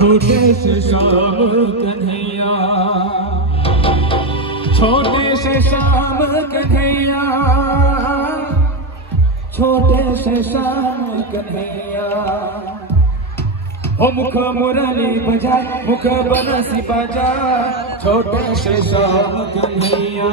छोटे से श्याम कन्हैया, छोटे से श्याम कन्हैया, छोटे से श्याम कन्हैया। हो मुख मुरली बजाए, मुख बंसी बजाए, छोटे से श्याम कन्हैया।